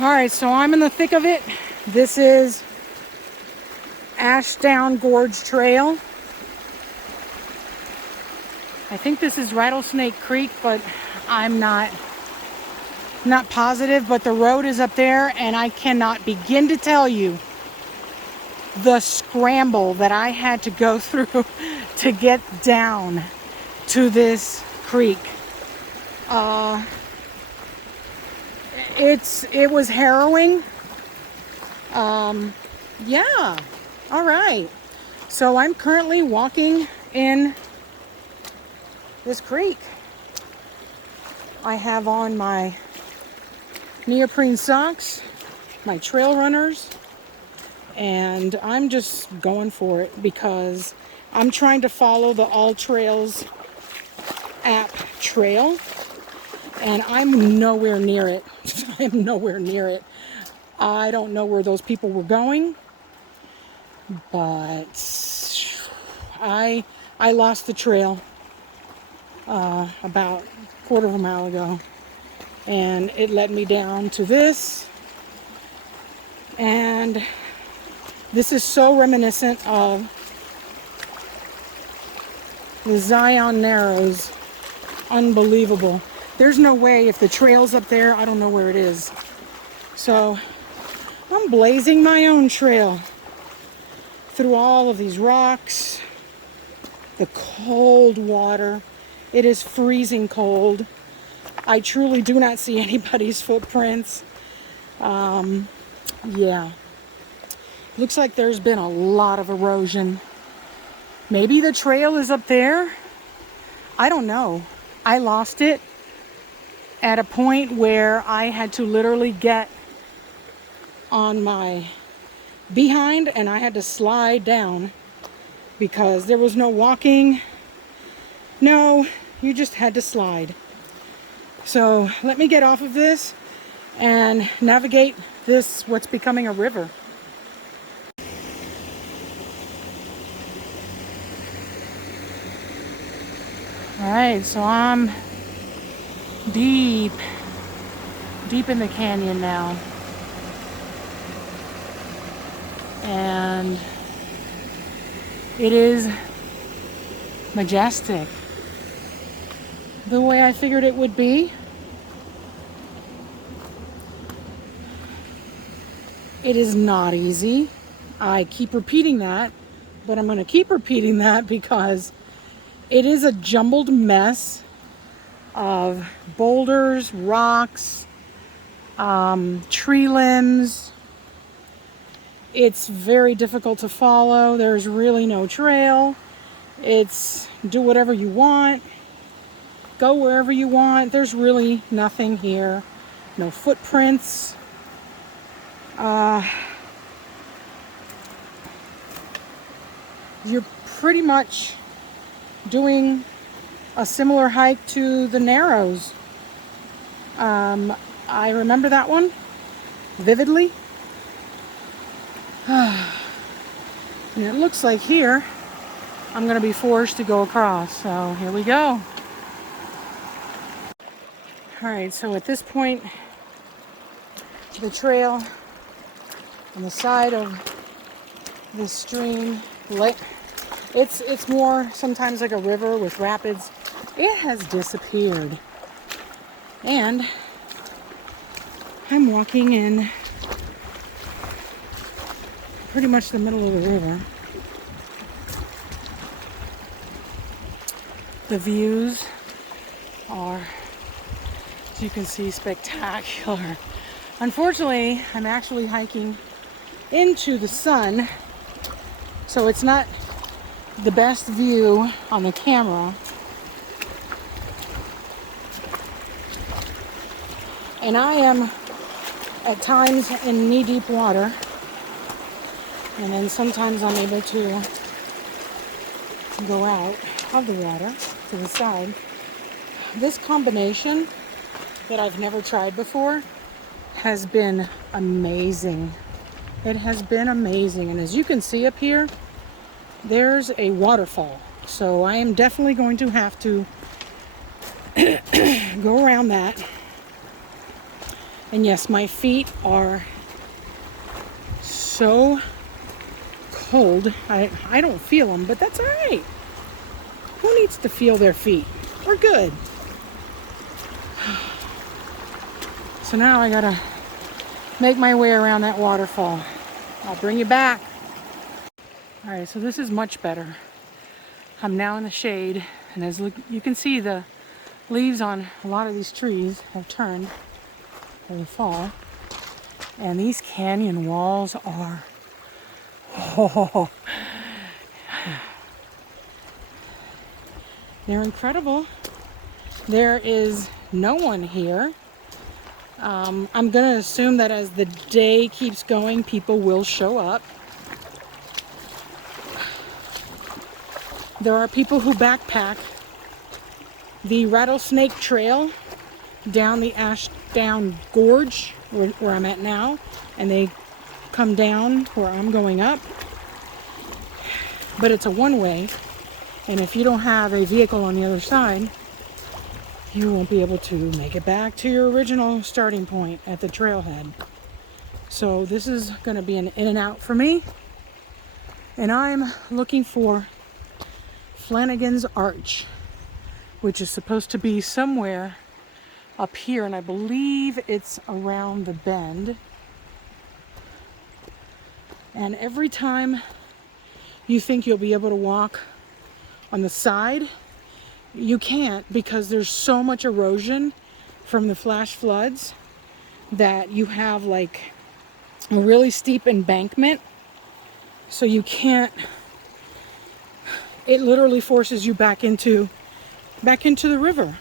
All right, so I'm in the thick of it. This is Ashdown Gorge Trail. I think this is Rattlesnake Creek, but I'm not positive, but the road is up there, and I cannot begin to tell you the scramble that I had to go through to get down to this creek. It was harrowing. Yeah. All right. So I'm currently walking in this creek. I have on my neoprene socks, my trail runners, and I'm just going for it because I'm trying to follow the All Trails app trail, and I'm nowhere near it. I am nowhere near it. I don't know where those people were going, but I lost the trail about a quarter of a mile ago, and it led me down to this, and this is so reminiscent of the Zion Narrows. Unbelievable. There's no way, if the trail's up there, I don't know where it is. So I'm blazing my own trail through all of these rocks, the cold water. It is freezing cold. I truly do not see anybody's footprints. Yeah. Looks like there's been a lot of erosion. Maybe the trail is up there. I don't know. I lost it at a point where I had to literally get on my behind and I had to slide down because there was no walking. No, you just had to slide. So let me get off of this and navigate this, what's becoming a river. All right, so I'm deep in the canyon now. And it is majestic. The way I figured it would be. It is not easy. I keep repeating that, but I'm going to keep repeating that because it is a jumbled mess of boulders, rocks, tree limbs. It's very difficult to follow. There's really no trail. It's do whatever you want, go wherever you want. There's really nothing here. No footprints. You're pretty much doing a similar hike to the Narrows. I remember that one vividly. And it looks like here I'm going to be forced to go across. So here we go. All right, so at this point, the trail on the side of this stream, it's more sometimes like a river with rapids. It has disappeared. And I'm walking in pretty much the middle of the river. The views are, as you can see, spectacular. Unfortunately, I'm actually hiking into the sun, so it's not the best view on the camera. And I am at times in knee-deep water, and then sometimes I'm able to go out of the water to the side. This combination that I've never tried before has been amazing. It has been amazing. And as you can see up here, there's a waterfall. So I am definitely going to have to go around that And yes, my feet are so cold. I don't feel them, but that's all right. Who needs to feel their feet? We're good. So now I gotta make my way around that waterfall. I'll bring you back. All right, so this is much better. I'm now in the shade, and as you can see, the leaves on a lot of these trees have turned in the fall. And these canyon walls are, oh, they're incredible. There is no one here. I'm gonna assume that as the day keeps going, people will show up. There are people who backpack the Rattlesnake Trail down the Ashdown Gorge, where I'm at now, and they come down where I'm going up. But it's a one-way, and if you don't have a vehicle on the other side, you won't be able to make it back to your original starting point at the trailhead. So this is going to be an in and out for me, and I'm looking for Flanagan's Arch, which is supposed to be somewhere up here, and I believe it's around the bend. And every time you think you'll be able to walk on the side, you can't, because there's so much erosion from the flash floods that you have like a really steep embankment, so you can't. It literally forces you back into the river.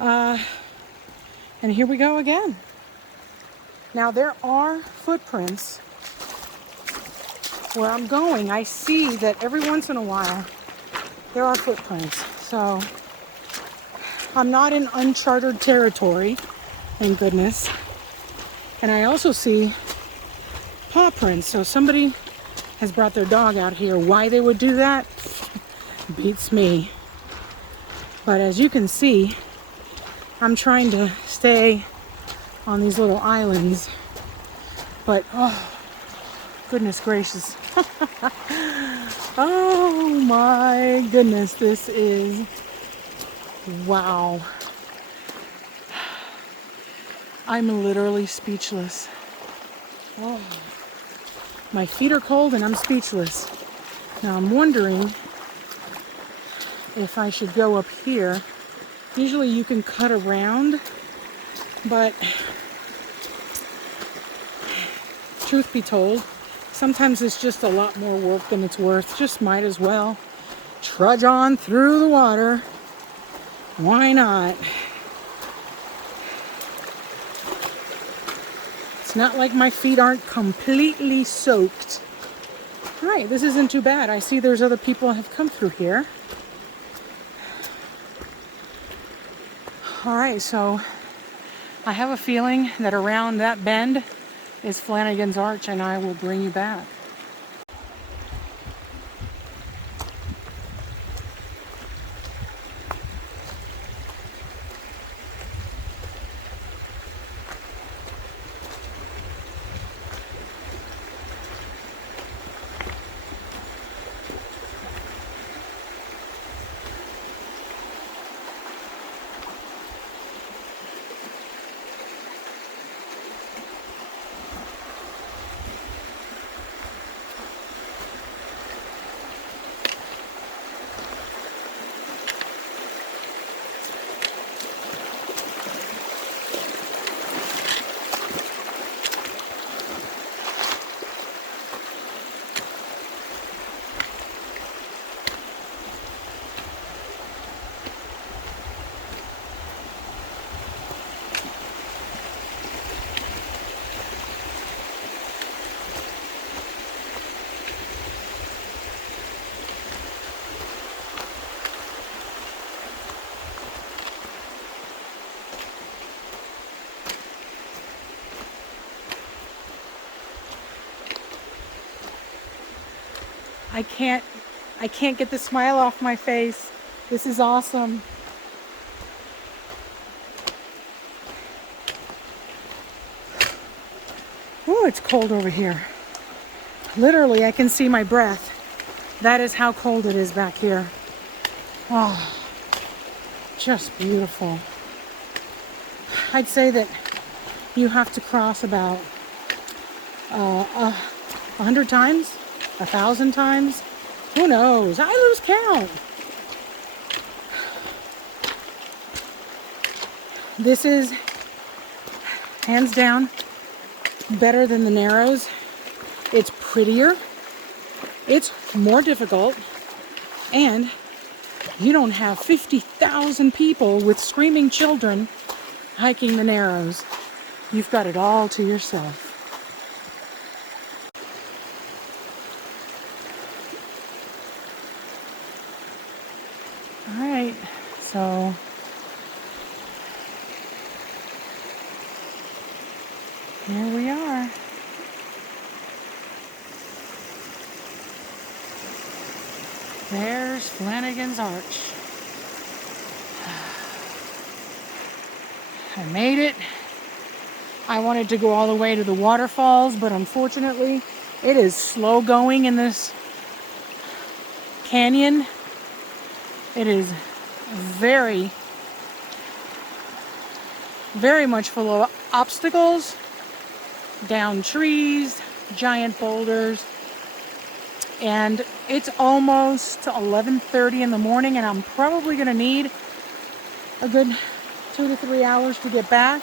And here we go again. Now there are footprints where I'm going. I see that every once in a while there are footprints. So I'm not in uncharted territory, thank goodness. And I also see paw prints. So somebody has brought their dog out here. Why they would do that beats me. But as you can see, I'm trying to stay on these little islands. But oh, goodness gracious. Oh my goodness, this is wow. I'm literally speechless. Oh. My feet are cold and I'm speechless. Now I'm wondering if I should go up here. Usually you can cut around, but truth be told, sometimes it's just a lot more work than it's worth. Just might as well trudge on through the water. Why not? It's not like my feet aren't completely soaked. All right, this isn't too bad. I see there's other people have come through here. All right, so I have a feeling that around that bend is Flanagan's Arch, and I will bring you back. I can't get the smile off my face. This is awesome. Oh, it's cold over here. Literally, I can see my breath. That is how cold it is back here. Oh, just beautiful. I'd say that you have to cross about 100 times, 1,000 times. Who knows? I lose count. This is hands down better than the Narrows. It's prettier. It's more difficult. And you don't have 50,000 people with screaming children hiking the Narrows. You've got it all to yourself. All right, so here we are. There's Flanagan's Arch. I made it. I wanted to go all the way to the waterfalls, but unfortunately, it is slow going in this canyon. It is very, very much full of obstacles, down trees, giant boulders, and it's almost 11:30 in the morning, and I'm probably going to need a good 2 to 3 hours to get back.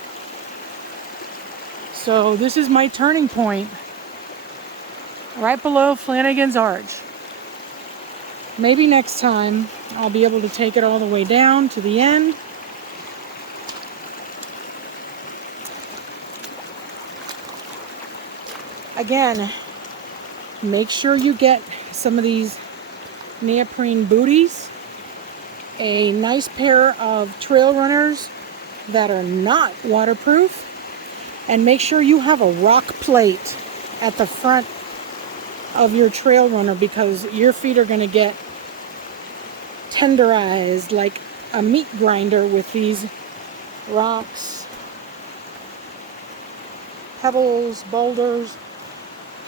So this is my turning point, right below Flanagan's Arch. Maybe next time I'll be able to take it all the way down to the end. Again, make sure you get some of these neoprene booties, a nice pair of trail runners that are not waterproof, and make sure you have a rock plate at the front of your trail runner, because your feet are going to get tenderized like a meat grinder with these rocks, pebbles, boulders.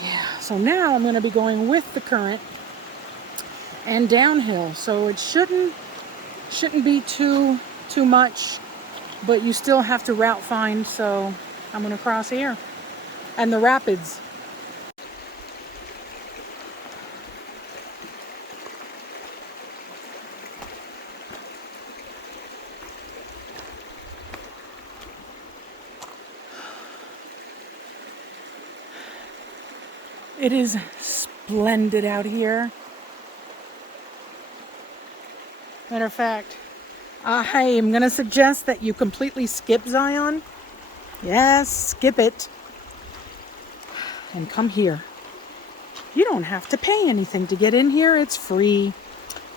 Yeah, so now I'm going to be going with the current and downhill, so it shouldn't be too much, but you still have to route find. So I'm going to cross here and the rapids. It is splendid out here. Matter of fact, I am going to suggest that you completely skip Zion. Yes, skip it. And come here. You don't have to pay anything to get in here. It's free.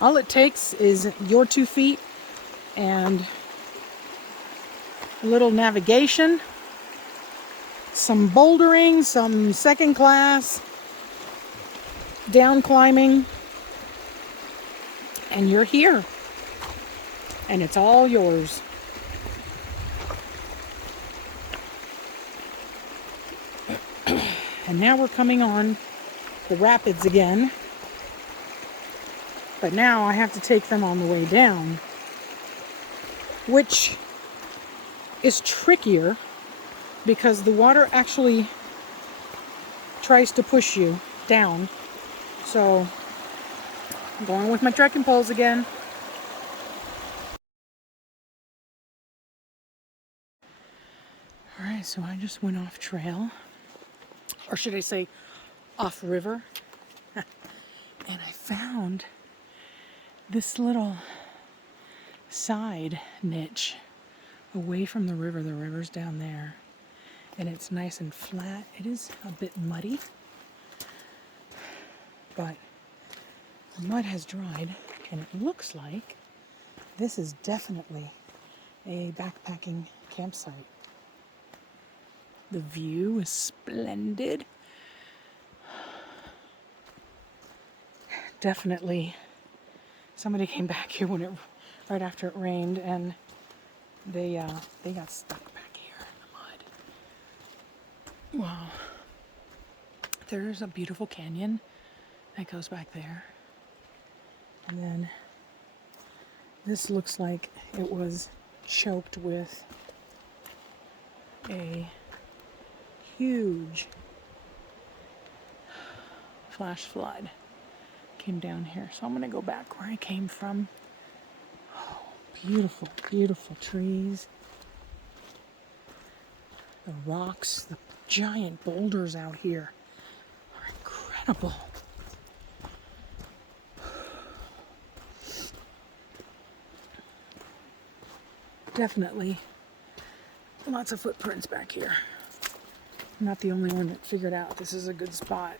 All it takes is your 2 feet and a little navigation, some bouldering, some second class down climbing, and you're here. And it's all yours. And now we're coming on the rapids again. But now I have to take them on the way down, which is trickier because the water actually tries to push you down. So I'm going with my trekking poles again. All right, so I just went off trail, or should I say off river, and I found this little side niche away from the river. The river's down there, and it's nice and flat. It is a bit muddy, but the mud has dried, and it looks like this is definitely a backpacking campsite. The view is splendid. Definitely somebody came back here right after it rained, and they got stuck back here in the mud. Wow. there's a beautiful canyon that goes back there. And then this looks like it was choked with a huge flash flood. Came down here. So I'm going to go back where I came from. Oh, beautiful, beautiful trees. The rocks, the giant boulders out here are incredible. Definitely lots of footprints back here. I'm not the only one that figured out this is a good spot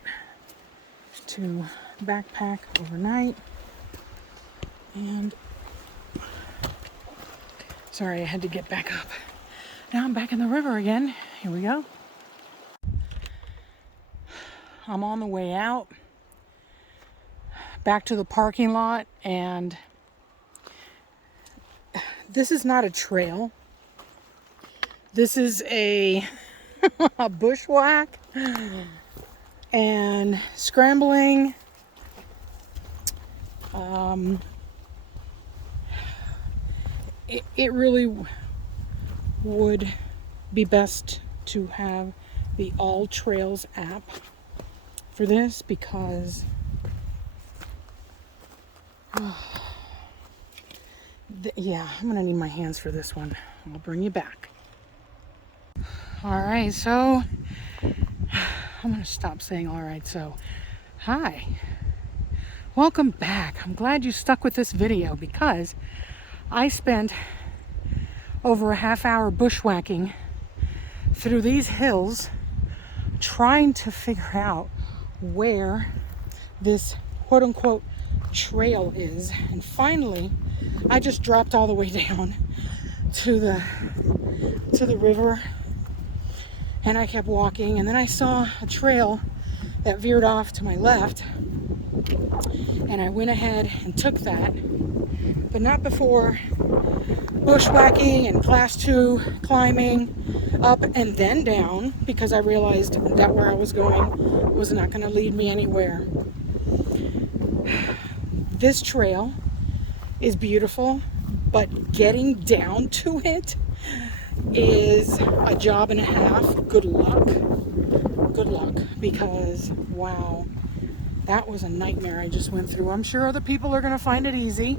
to backpack overnight. And sorry, I had to get back up. Now I'm back in the river again. Here we go. I'm on the way out back to the parking lot, and this is not a trail. This is a bushwhack and scrambling. It really would be best to have the All Trails app for this, because yeah, I'm gonna need my hands for this one. I'll bring you back. All right, so I'm gonna stop saying all right. So hi, welcome back. I'm glad you stuck with this video, because I spent over a half hour bushwhacking through these hills trying to figure out where this quote unquote trail is. And finally, I just dropped all the way down to the river, and I kept walking, and then I saw a trail that veered off to my left, and I went ahead and took that, but not before bushwhacking and class 2 climbing up and then down, because I realized that where I was going was not going to lead me anywhere. This trail is beautiful, but getting down to it is a job and a half. Good luck. Good luck, because wow, that was a nightmare I just went through. I'm sure other people are going to find it easy,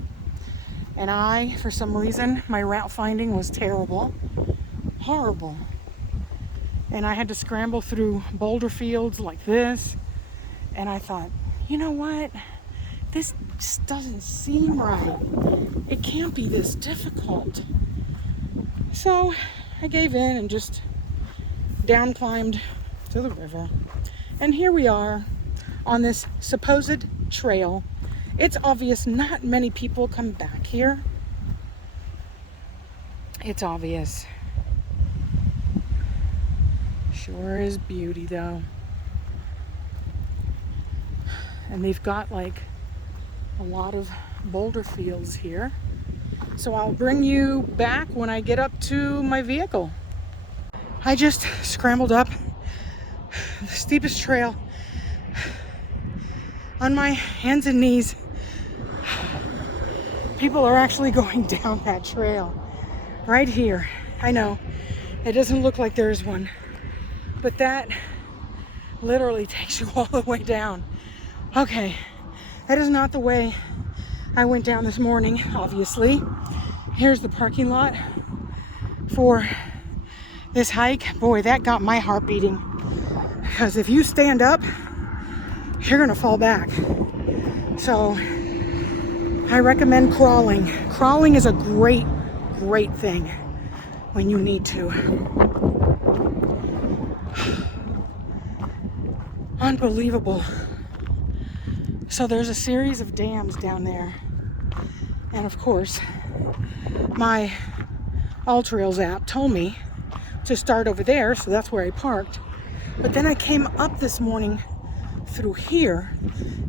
and I, for some reason, my route finding was terrible, horrible, and I had to scramble through boulder fields like this, and I thought, you know what, this just doesn't seem right. It can't be this difficult. So I gave in and just down climbed to the river. And here we are on this supposed trail. It's obvious not many people come back here. It's obvious. Sure is beauty though. And they've got like a lot of boulder fields here. So I'll bring you back when I get up to my vehicle. I just scrambled up the steepest trail on my hands and knees. People are actually going down that trail right here. I know it doesn't look like there's one, but that literally takes you all the way down. Okay, that is not the way I went down this morning, obviously. Here's the parking lot for this hike. Boy, that got my heart beating, because if you stand up, you're gonna fall back. So I recommend crawling. Crawling is a great thing when you need to. Unbelievable. So there's a series of dams down there, and of course my All Trails app told me to start over there, so that's where I parked. But then I came up this morning through here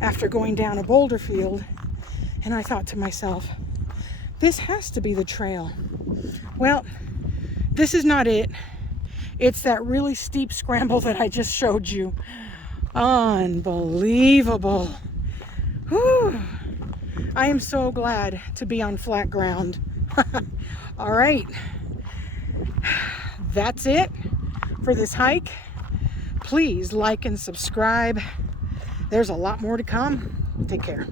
after going down a boulder field, and I thought to myself, this has to be the trail. Well, this is not it. It's that really steep scramble that I just showed you. Unbelievable. Whew. I am so glad to be on flat ground. All right. That's it for this hike. Please like and subscribe. There's a lot more to come. Take care.